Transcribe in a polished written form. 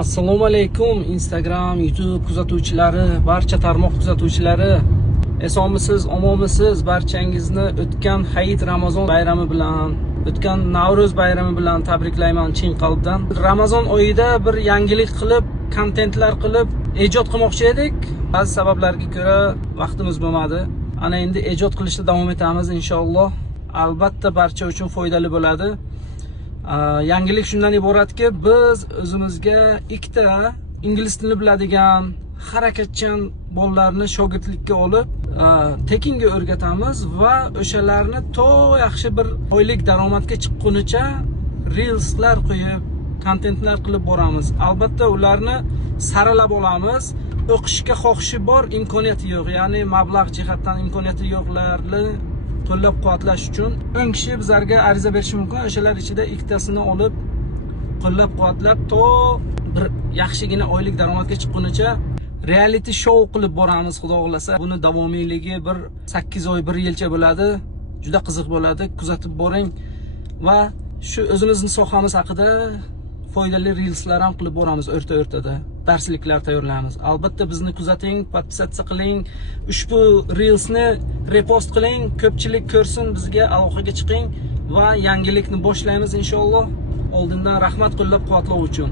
Assalomu alaykum Instagram, YouTube kuzatuvchilari, barcha tarmoq kuzatuvchilari. Esonmisiz, omonmisiz? Barchangizni o'tgan Hayit Ramazon bayrami bilan, o'tgan Navro'z bayrami bilan tabriklayman chin qalbdan. Ramazon oyida bir yangilik qilib, kontentlar qilib, ijod qilmoqchi edik. Ba'zi sabablarga ko'ra vaqtimiz bo'lmadi. Ana endi ijod qilishda davom etamiz inshaalloh. Albatta barcha uchun foydali bo'ladi. Yangilik shundan iboratki, biz o'zimizga ikkita ingliz tilini biladigan, harakatchan bolalarni shogirdlikka olib, tekinga o'rgatamiz va o'shalarni to yaxshi bir oylik daromadga chiqqunicha reelslar qo'yib, kontentlar qilib boramiz. Albatta ularni saralab olamiz. O'qishga xohishi bor, imkoniyati yo'q, ya'ni mablag' jihatdan imkoniyati yo'qlarni qo'llab-quvvatlash uchun 10 kishi bizlarga ariza berishi mumkin. O'shalar ichida ikkitasini olib qo'llab-quvvatlab to bir yaxshigina oylik daromadga chiqqunicha reality show qilib boramiz, xudo xolasa. Buni davomiyligi bir 8 oy, 1 yilcha bo'ladi. Juda qiziq bo'ladi. Kuzatib boring va shu o'zimizning sohamiz haqida foydali reelslar ham qilib boramiz o'rta-o'rtada. Darsliklar tayyorlaymiz. Albatta bizni kuzating, podpisatsiya qiling, ushbu reelsni repost qiling, ko'pchilik ko'rsin, bizga aloqaga chiqing va yangilikni boshlaymiz inshaalloh. Oldindan rahmat qo'llab-quvvatlash uchun.